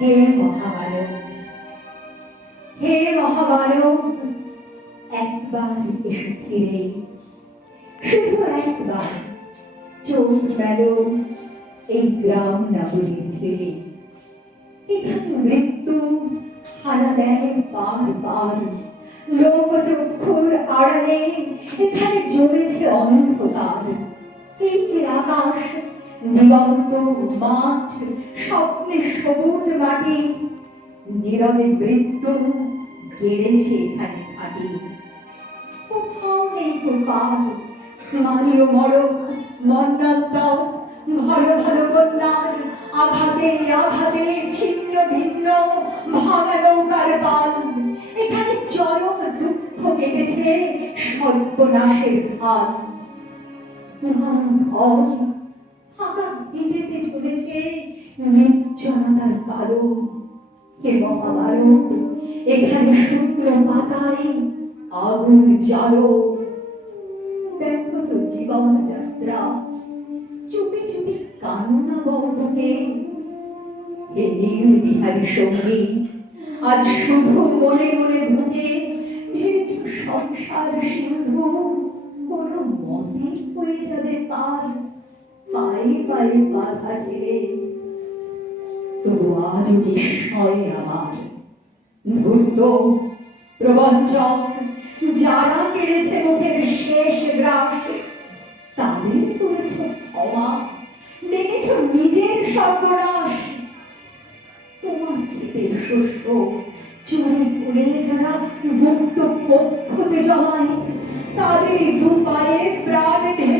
হে মহামানব হে মহামানব একবার এসে ফিরে। শুধু একবার চোখ মেলো এই গ্রাম নগরীর ঘিরে এখানে মৃত্যু হানা দেয় বার বার। লোকচক্ষুর আড়ালে এখানে জমেছে অন্ধকার। এই যে আকাশ দিগন্ত মাঠ স্বপ্নে সবুজ মাটি, নীরবে মৃত্যু গেড়েছে এখানে ঘাটি কোথাও নেই গোপাল মারিও মরক মন্নান্তর ঘন ঘন বন্যার আঘাতে আঘাতে, ছিন্ন ভিন্ন, ভাঙা নৌকার পাল। এখানে চরম দুঃখ কেটেছে সর্বনাশের ধান ঘর ফাঁকা কেটেতে চলেছে নির্জনতার কালো হে মহাভারত এখানে শুকনো পাতায় আগুন জালো দেখো তো জীবন যাত্রা চুপি চুপি কান্না বন্ধকে, এ নীল বিহারী সঙ্গী আজ শুধু মনে মনে ঢুকে পায়ে বাধা ঠেলে তবু আজও বিস্ময় আমার ধূর্ত প্রবঞ্চক যারা কেড়েছে মুখের শেষ গ্রাস, তাদের করেছ ক্ষমা দেখেছ নিজের সর্বনাশ। তোমার ক্ষেতের শস্য চুরি করে যারা মুক্ত পক্ষতে জমায়, তাদের দু পায়ে প্রাণ ঢেলে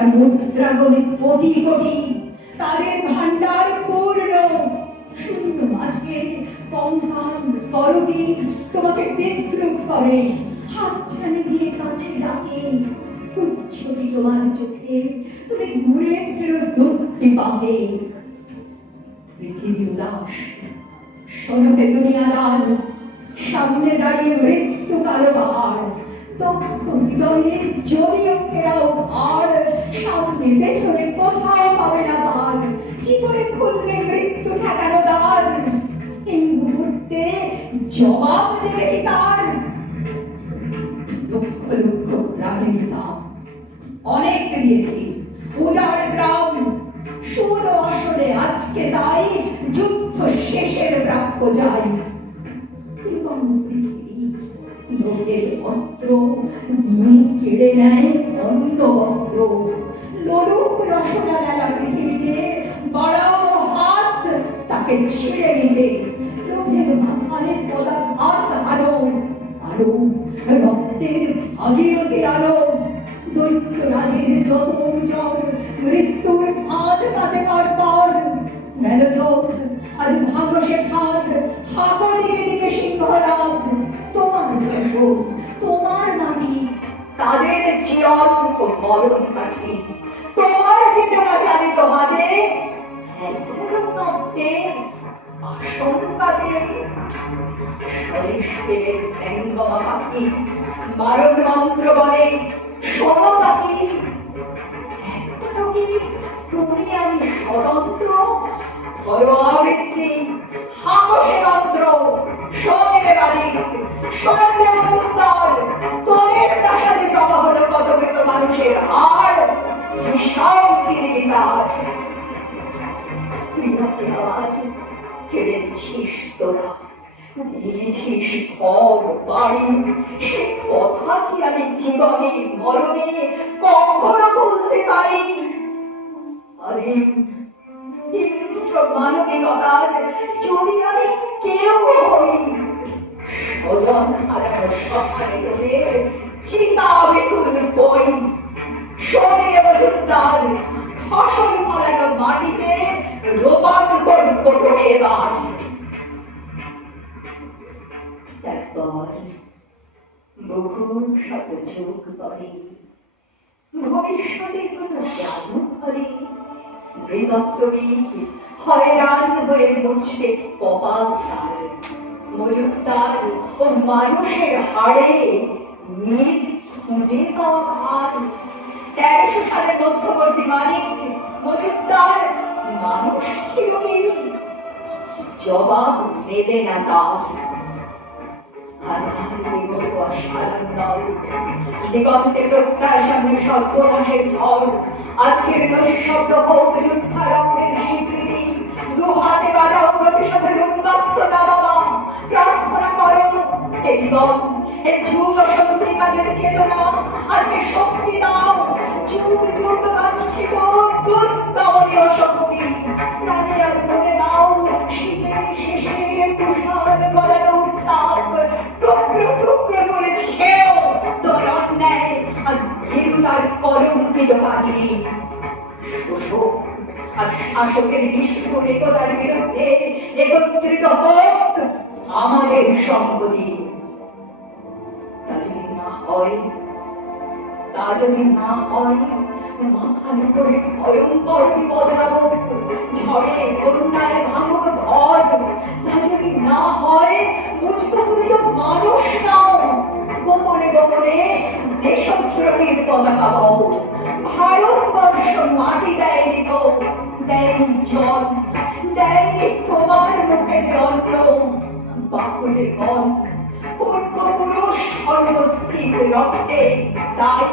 তারা মুদ্রা গণে কোটি কোটি তাদের ভান্ডার পূর্ণ। শূন্য মাঠে কঙ্কাল তোমাকে বিদ্রুপ করে। হাত ছানি দিয়ে কাছে ডাকে উচ্ছবি তোমার চোখে তুমি ঘুরে ফেরত দুঃখী পাবে। পৃথিবী উদাস সনকে দুনিয়াদার সামনে দাঁড়িয়ে মৃত্যু কালো পাহাড়। দক্ষ হৃদয়ে সামনে পেছনে কোথাও পাবে না পার কি করে খুলবে মৃত্যু ঠেকানো দ্বার? এই মুহূর্তে জবাব দেবে কি তার? লক্ষ লক্ষ প্রাণের দাম। অনেক দিয়েছি। উজাড় গ্রাম। সুদ আসলে আজকে তাই যুদ্ধ শেষের প্রাপ্য যাই। লোকের অস্ত্র দিয়ে কেড়ে নেয় অন্য অস্ত্র। লোলুপ রসনা মেলা পৃথিবীতে, বাড়াও হাত তাকে ছিঁড়ে নিতে। লোকের মাথায় পদা হাত আলো আলো, রক্তের ভাগীরথী আলো। দৈত্য রাজের যত উজ্জ্বল মৃত্যুর ফাঁদ পাতে পর পর। মেল চোখ আজ ভাগ্য সে ফাঁদ হাঁকো দিকে দিকে সিংহরাজ তোমার তোমার মাটি, তাদের ও মরণ কাঠি। আশঙ্কাতে স্বদেশের পাখি মারণ মন্ত্র বলে শোনো পাখি তুমি আমি স্বতন্ত্র পরবর্তী কেড়েছিস তোরা নিয়েছিস ঘর বাড়ি সে কথা কি আমি জীবনে মরণে কখনো বলতে পারি। আরে হিংস্র মানবিকতার যদি আমি কেউ হই ওজন হারানো সকালে তোদের চিতাবে তোর বই, শোনে মজুমদার ফসল ফলানো মাটিতে রোপণ এবার তারপর বহু শত যোগ করে ভবিষ্যতে কোন জাদু করে বৃহত্তরী হয়রান হয়ে মুছবে কপাল তার মজুদার ও মানুষের হাড়ে নীল খুঁজে পাওয়া ভার তেরোশো সালে মধ্যবর্তী মালিক মজুদার মানুষ ছিল কি জবাব দেবে না তার দিগন্তে চেতনা আজকে শক্তি দাও যুগ যুগ বিরুদার মাদ্রি শোষক আর নিষ্ঠুর একতার বিরুদ্ধে একত্রিত হোক আমাদের সম্পত্তি। তা যদি না হয়, তা যদি না হয় মাথার উপরে ভয়ঙ্কর বিপদ দেয়নি জল দেয়নি তোমার মুখে অন্ন বাহলে কল পূর্বপুরুষ সর্বস্থিত রক্তে তাই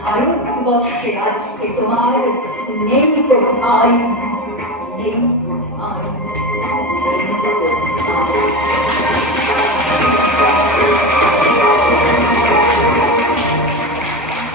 ভারতবর্ষে আজকে তোমার নেই তো ভাই নেই তো ভাই